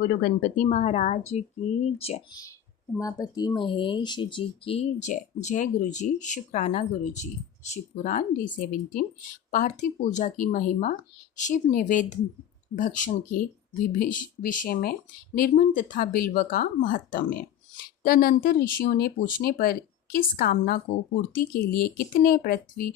बोलो गणपति महाराज की जय। उमापति महेश जी की जय। जय गुरु जी। शुक्राना गुरु जी। शिव पुराण डे 17 पार्थिव पूजा की महिमा, शिव निवेद्य भक्षण के विषय में निर्मल तथा बिल्व का महत्व। तदनंतर ऋषियों ने पूछने पर किस कामना को पूर्ति के लिए कितने पृथ्वी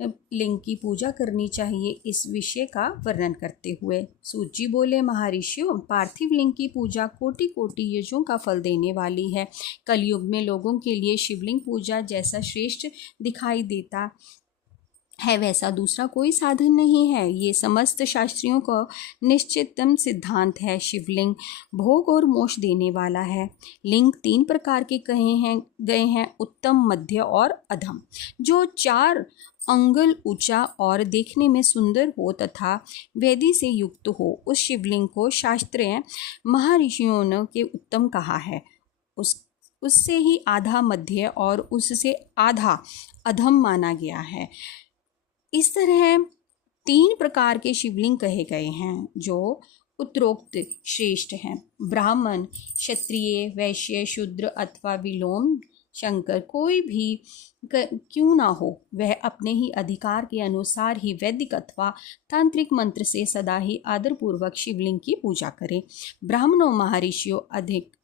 लिंग की पूजा करनी चाहिए, इस विषय का वर्णन करते हुए सूत जी बोले, महर्षियों, पार्थिव लिंग की पूजा कोटि कोटि यजों का फल देने वाली है। कलयुग में लोगों के लिए शिवलिंग पूजा जैसा श्रेष्ठ दिखाई देता है वैसा दूसरा कोई साधन नहीं है। ये समस्त शास्त्रियों का निश्चितम सिद्धांत है। शिवलिंग भोग और मोक्ष देने वाला है। लिंग 3 प्रकार के गए हैं, उत्तम, मध्य और अधम। जो 4 अंगुल ऊंचा और देखने में सुंदर हो तथा वेदी से युक्त हो, उस शिवलिंग को शास्त्रीय महर्षियों ने के उत्तम कहा है। उससे ही आधा मध्य और उससे आधा अधम माना गया है। इस तरह 3 प्रकार के शिवलिंग कहे गए हैं जो उत्तरोक्त श्रेष्ठ हैं। ब्राह्मण, क्षत्रिय, वैश्य, शूद्र अथवा विलोम शंकर कोई भी क्यों ना हो, वह अपने ही अधिकार के अनुसार ही वैदिक अथवा तांत्रिक मंत्र से सदा ही आदरपूर्वक शिवलिंग की पूजा करे। ब्राह्मणों, महर्षियों अधिक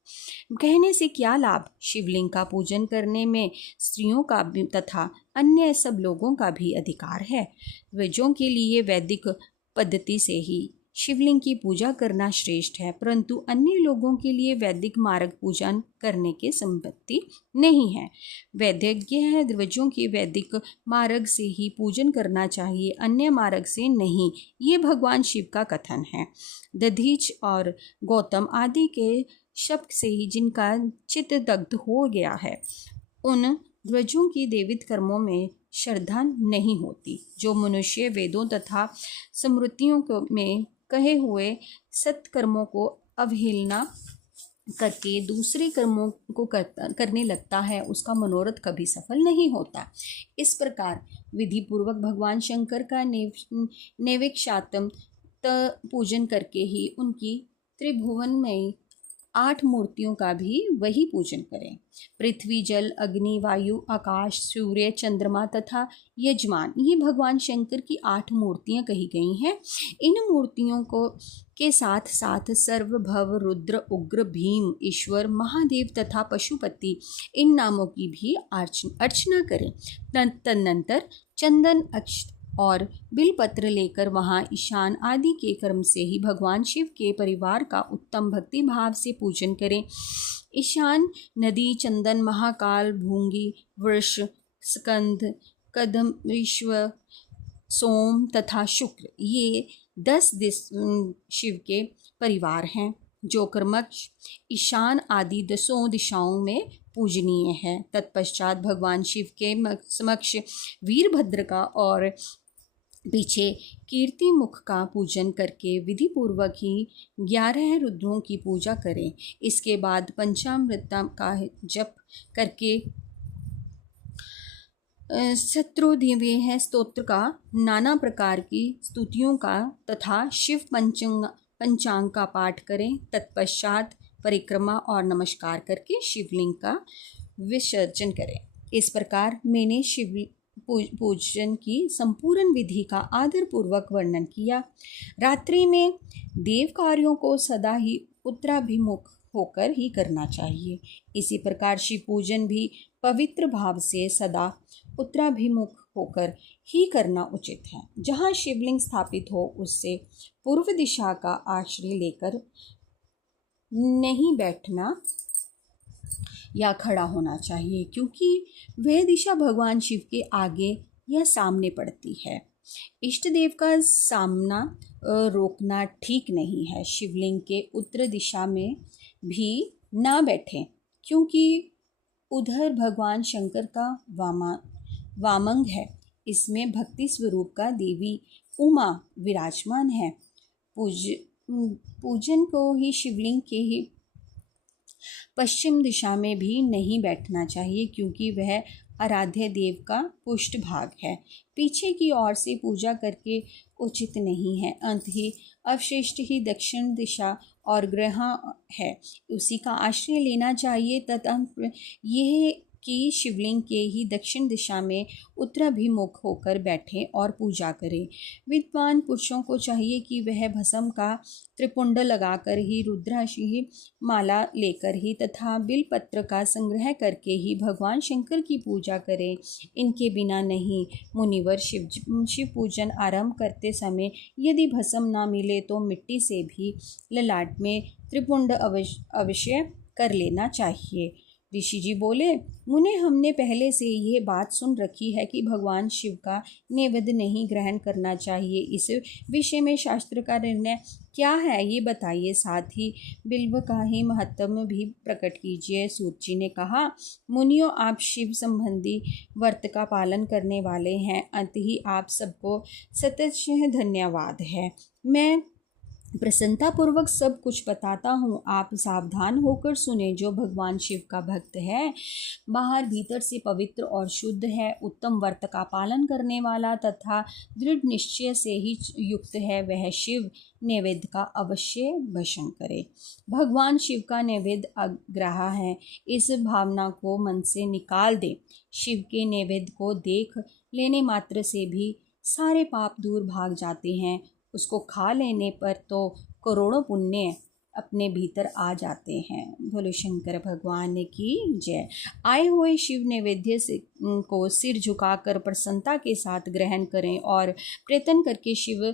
कहने से क्या लाभ? शिवलिंग का पूजन करने में स्त्रियों का तथा अन्य सब लोगों का भी अधिकार है। वेदों के लिए वैदिक पद्धति से ही शिवलिंग की पूजा करना श्रेष्ठ है, परंतु अन्य लोगों के लिए वैदिक मार्ग पूजन करने की संपत्ति नहीं है। वैद्यज्ञ है द्विजों के वैदिक मार्ग से ही पूजन करना चाहिए, अन्य मार्ग से नहीं। ये भगवान शिव का कथन है। दधीच और गौतम आदि के शब्द से ही जिनका चित्त दग्ध हो गया है, उन ध्वजों की देवित कर्मों में श्रद्धा नहीं होती। जो मनुष्य वेदों तथा स्मृतियों में कहे हुए सत्कर्मों को अवहेलना करके दूसरे कर्मों को करने लगता है, उसका मनोरथ कभी सफल नहीं होता। इस प्रकार विधि पूर्वक भगवान शंकर का नैवेक्षात्म पूजन करके ही उनकी त्रिभुवन में 8 मूर्तियों का भी वही पूजन करें। पृथ्वी, जल, अग्नि, वायु, आकाश, सूर्य, चंद्रमा तथा यजमान, ये भगवान शंकर की 8 मूर्तियां कही गई हैं। इन मूर्तियों को के साथ साथ सर्व, भव, रुद्र, उग्र, भीम, ईश्वर, महादेव तथा पशुपति, इन नामों की भी अर्चना करें। तदनंतर चंदन, अक्षत और बिलपत्र लेकर वहाँ ईशान आदि के कर्म से ही भगवान शिव के परिवार का उत्तम भक्ति भाव से पूजन करें। ईशान नदी, चंदन, महाकाल, भूंगी, वृष, स्कंद, कदम, विश्व, सोम तथा शुक्र, ये 10 शिव के परिवार हैं। जो कर्मक्ष ईशान आदि 10 दिशाओं में पूजनीय है। तत्पश्चात भगवान शिव के समक्ष वीरभद्र का और पीछे कीर्ति मुख का पूजन करके विधि पूर्वक ही 11 रुद्रों की पूजा करें। इसके बाद पंचामृता का जप करके शत्रुदिव्य स्तोत्र का, नाना प्रकार की स्तुतियों का तथा शिव पंचांग का पाठ करें। तत्पश्चात परिक्रमा और नमस्कार करके शिवलिंग का विसर्जन करें। इस प्रकार मैंने शिव पूजन की संपूर्ण विधि का आदर पूर्वक वर्णन किया। रात्रि में देव कार्यों को सदा ही उत्तराभिमुख होकर ही करना चाहिए। इसी प्रकार शिव पूजन भी पवित्र भाव से सदा उत्तराभिमुख होकर ही करना उचित है। जहाँ शिवलिंग स्थापित हो उससे पूर्व दिशा का आश्रय लेकर नहीं बैठना या खड़ा होना चाहिए, क्योंकि वह दिशा भगवान शिव के आगे या सामने पड़ती है। इष्ट देव का सामना रोकना ठीक नहीं है। शिवलिंग के उत्तर दिशा में भी ना बैठें, क्योंकि उधर भगवान शंकर का वामंग है। इसमें भक्ति स्वरूप का देवी उमा विराजमान है। पूजन को ही शिवलिंग के ही पश्चिम दिशा में भी नहीं बैठना चाहिए, क्योंकि वह आराध्य देव का पृष्ठभाग है। पीछे की ओर से पूजा करके उचित नहीं है। अंत ही अवशिष्ट ही दक्षिण दिशा और ग्रह है, उसी का आश्रय लेना चाहिए। तदंत यह कि शिवलिंग के ही दक्षिण दिशा में उत्तराभिमुख होकर बैठें और पूजा करें। विद्वान पुरुषों को चाहिए कि वह भस्म का त्रिपुंड लगाकर ही, रुद्राक्ष ही माला लेकर ही तथा बिलपत्र का संग्रह करके ही भगवान शंकर की पूजा करें। इनके बिना नहीं। मुनिवर शिव पूजन आरंभ करते समय यदि भस्म ना मिले तो मिट्टी से भी ललाट में त्रिपुंड अवश्य कर लेना चाहिए। ऋषि जी बोले, मुने, हमने पहले से यह बात सुन रखी है कि भगवान शिव का नैवेद्य नहीं ग्रहण करना चाहिए। इस विषय में शास्त्र का निर्णय क्या है, ये बताइए। साथ ही बिल्व का ही महत्व भी प्रकट कीजिए। सूत जी ने कहा, मुनियों, आप शिव संबंधी व्रत का पालन करने वाले हैं। अंत ही आप सबको सतत धन्यवाद है। मैं प्रसन्नतापूर्वक सब कुछ बताता हूँ, आप सावधान होकर सुने। जो भगवान शिव का भक्त है, बाहर भीतर से पवित्र और शुद्ध है, उत्तम व्रत का पालन करने वाला तथा दृढ़ निश्चय से ही युक्त है, वह शिव नैवेद्य का अवश्य भक्षण करे। भगवान शिव का नैवेद्य अग्राह्य है, इस भावना को मन से निकाल दे। शिव के नैवेद्य को देख लेने मात्र से भी सारे पाप दूर भाग जाते हैं। उसको खा लेने पर तो करोड़ों पुण्य अपने भीतर आ जाते हैं। बोलो शंकर भगवान की जय। आए हुए शिव नैवेद्य से को सिर झुकाकर प्रसन्नता के साथ ग्रहण करें और प्रयत्न करके शिव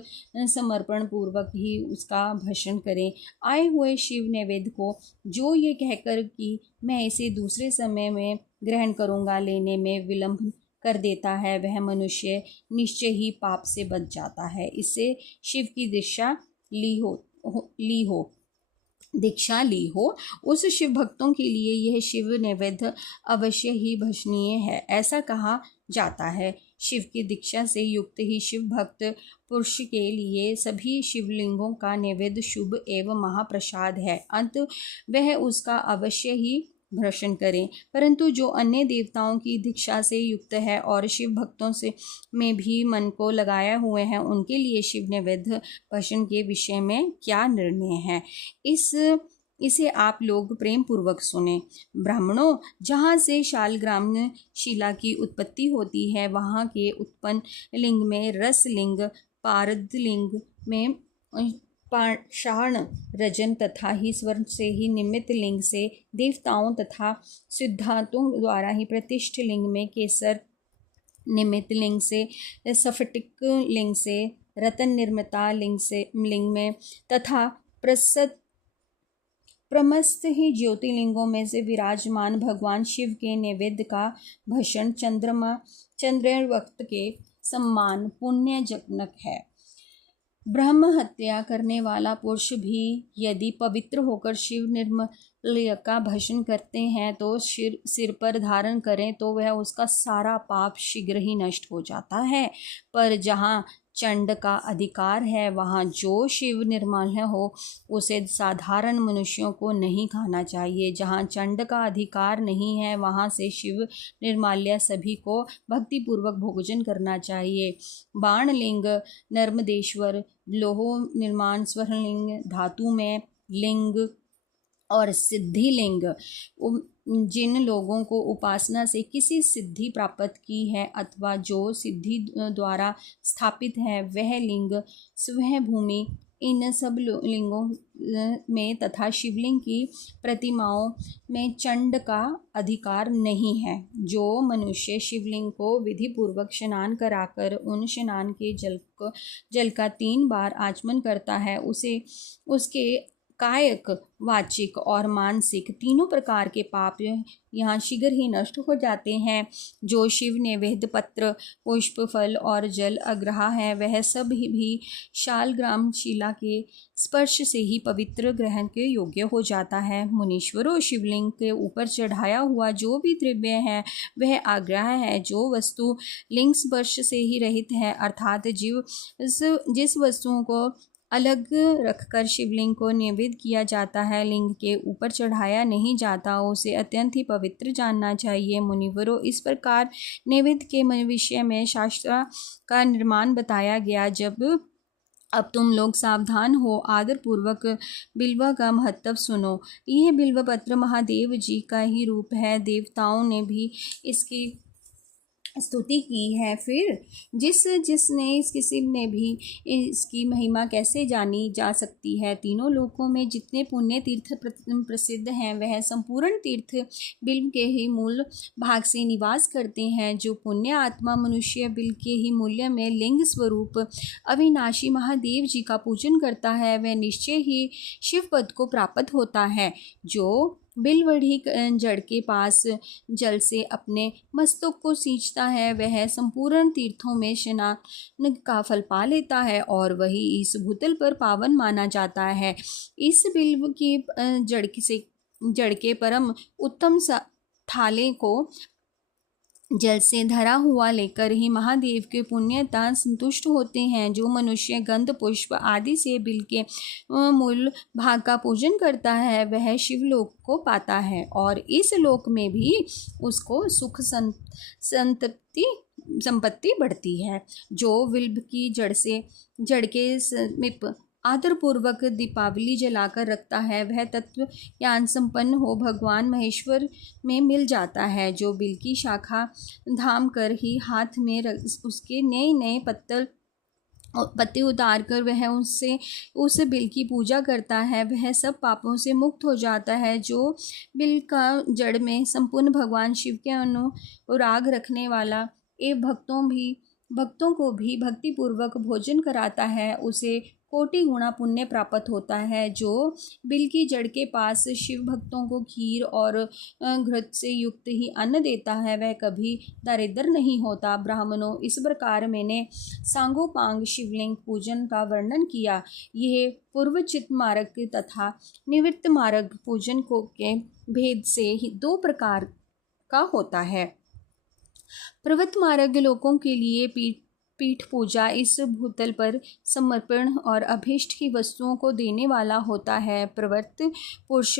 समर्पण पूर्वक ही उसका भक्षण करें। आए हुए शिव नैवेद्य को जो ये कहकर कि मैं इसे दूसरे समय में ग्रहण करूँगा लेने में विलंब कर देता है, वह मनुष्य निश्चय ही पाप से बच जाता है। इससे शिव की दीक्षा ली हो उस शिव भक्तों के लिए यह शिव नैवेद्य अवश्य ही भक्षणीय है, ऐसा कहा जाता है। शिव की दीक्षा से युक्त ही शिव भक्त पुरुष के लिए सभी शिवलिंगों का नैवेद्य शुभ एवं महाप्रसाद है। अंत वह उसका अवश्य ही भक्षण करें। परंतु जो अन्य देवताओं की दीक्षा से युक्त है और शिव भक्तों से में भी मन को लगाया हुए हैं, उनके लिए शिव नैवेद्य भक्षण के विषय में क्या निर्णय है, इसे आप लोग प्रेम पूर्वक सुने। ब्राह्मणों, जहाँ से शालग्राम शिला की उत्पत्ति होती है, वहाँ के उत्पन्न लिंग में रस लिंग, पारद लिंग में पाषाण रजन तथा ही स्वर्ण से ही निमित्त लिंग से देवताओं तथा सिद्धांतों द्वारा ही प्रतिष्ठ लिंग में केसर निमित्त लिंग से, स्फटिक लिंग से, रतन निर्मिता लिंग में तथा प्रमस्त ही ज्योतिर्लिंगों में से विराजमान भगवान शिव के नैवेद्य का भक्षण चंद्र वक्त के सम्मान पुण्यजनक है। ब्रह्म हत्या करने वाला पुरुष भी यदि पवित्र होकर शिव निर्मल का भक्षण करते हैं तो सिर पर धारण करें तो वह उसका सारा पाप शीघ्र ही नष्ट हो जाता है। पर जहाँ चंड का अधिकार है, वहाँ जो शिव निर्मल हो उसे साधारण मनुष्यों को नहीं खाना चाहिए। जहाँ चंड का अधिकार नहीं है, वहाँ से शिव निर्माल्य सभी को भक्तिपूर्वक भोजन करना चाहिए। बाणलिंग, नर्मदेश्वर, लोह निर्माण स्वर्णलिंग, धातु में लिंग और सिद्धि लिंग, जिन लोगों को उपासना से किसी सिद्धि प्राप्त की है अथवा जो सिद्धि द्वारा स्थापित है, वह लिंग स्वयं भूमि, इन सब लिंगों में तथा शिवलिंग की प्रतिमाओं में चंड का अधिकार नहीं है। जो मनुष्य शिवलिंग को विधि पूर्वक स्नान कराकर उन स्नान के जल का 3 बार आचमन करता है, उसे उसके कायिक, वाचिक और मानसिक तीनों प्रकार के पाप यहाँ शीघ्र ही नष्ट हो जाते हैं। जो शिव नैवेद्य पत्र, पुष्प, फल और जल अग्राह्य है, वह सब भी शालग्राम शिला के स्पर्श से ही पवित्र ग्रहण के योग्य हो जाता है। मुनीश्वरों, शिवलिंग के ऊपर चढ़ाया हुआ जो भी द्रव्य है वह अग्राह्य है। जो वस्तु लिंग स्पर्श से ही रहित है, अर्थात जिस वस्तुओं को अलग रखकर शिवलिंग को निवेदित किया जाता है। लिंग के ऊपर चढ़ाया नहीं जाता, उसे अत्यंत ही पवित्र जानना चाहिए। मुनिवरों, इस प्रकार नैवेद्य के विषय में शास्त्र का निर्माण बताया गया। अब तुम लोग सावधान हो, आदर पूर्वक बिल्वा का महत्व सुनो। यह बिल्व पत्र महादेव जी का ही रूप है। देवताओं ने भी इसकी स्तुति की है। फिर जिसने किसी ने भी इसकी महिमा कैसे जानी जा सकती है। तीनों लोकों में जितने पुण्य तीर्थ प्रसिद्ध हैं, वह संपूर्ण तीर्थ बिल्व के ही मूल भाग से निवास करते हैं। जो पुण्य आत्मा मनुष्य बिल्व के ही मूल्य में लिंग स्वरूप अविनाशी महादेव जी का पूजन करता है, वह निश्चय ही शिव पद को प्राप्त होता है। जो बिलवढ़ी जड़ के पास जल से अपने मस्तक को सींचता है, वह संपूर्ण तीर्थों में स्नान का फल पा लेता है और वही इस भूतल पर पावन माना जाता है। इस बिल्व की जड़ के परम उत्तम थाले को जल से धरा हुआ लेकर ही महादेव के पुण्यता संतुष्ट होते हैं। जो मनुष्य गंध पुष्प आदि से बिल के मूल भाग का पूजन करता है, वह शिवलोक को पाता है और इस लोक में भी उसको सुख संपत्ति बढ़ती है। जो बिल्व की जड़ के समीप आदरपूर्वक दीपावली जलाकर रखता है, वह तत्व ज्ञान संपन्न हो भगवान महेश्वर में मिल जाता है। जो बिल की शाखा धाम कर ही हाथ में उसके नए नए पत्ते उतार कर वह उस बिल की पूजा करता है, वह सब पापों से मुक्त हो जाता है। जो बिल का जड़ में संपूर्ण भगवान शिव के अनुराग रखने वाला भक्तों को भी भक्तिपूर्वक भोजन कराता है, उसे कोटि गुणा पुण्य प्राप्त होता है। जो बिल की जड़ के पास शिव भक्तों को खीर और घृत से युक्त ही अन्न देता है, वह कभी दरिद्र नहीं होता। ब्राह्मणों, इस प्रकार मैंने सांगोपांग शिवलिंग पूजन का वर्णन किया। यह पूर्वचित मार्ग तथा निवृत्त मार्ग पूजन के भेद से ही दो प्रकार का होता है। प्रवृत्त मार्ग लोगों के लिए पीठ पूजा इस भूतल पर समर्पण और अभीष्ट की वस्तुओं को देने वाला होता है। प्रवृत्त पुरुष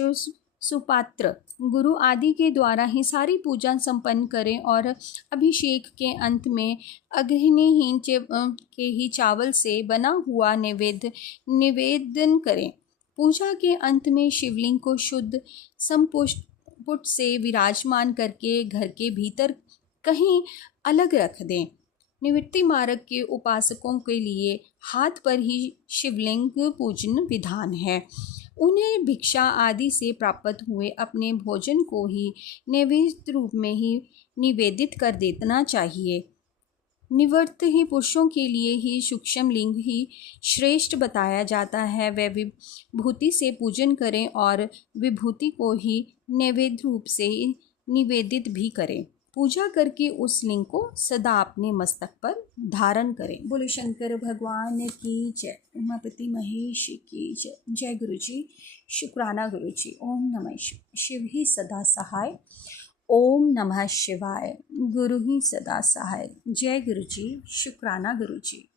सुपात्र गुरु आदि के द्वारा ही सारी पूजा संपन्न करें और अभिषेक के अंत में अग्निहीन के ही चावल से बना हुआ निवेदन करें। पूजा के अंत में शिवलिंग को शुद्ध संपुट से विराजमान करके घर के भीतर कहीं अलग रख दें। निवृत्ति मार्ग के उपासकों के लिए हाथ पर ही शिवलिंग पूजन विधान है। उन्हें भिक्षा आदि से प्राप्त हुए अपने भोजन को ही नैवेद्य रूप में ही निवेदित कर देना चाहिए। निवृत्त ही पुरुषों के लिए ही सूक्ष्म लिंग ही श्रेष्ठ बताया जाता है। वे विभूति से पूजन करें और विभूति को ही नैवेद्य रूप से निवेदित भी करें। पूजा करके उस लिंग को सदा अपने मस्तक पर धारण करें। बोले शंकर भगवान की जय। उमापति महेश की जय। जय गुरु जी, शुक्राना गुरु जी। ओम नमः शिव ही सदा सहाय। ओम नमः शिवाय। गुरु ही सदा सहाय। जय गुरु जी, शुक्राना गुरु जी।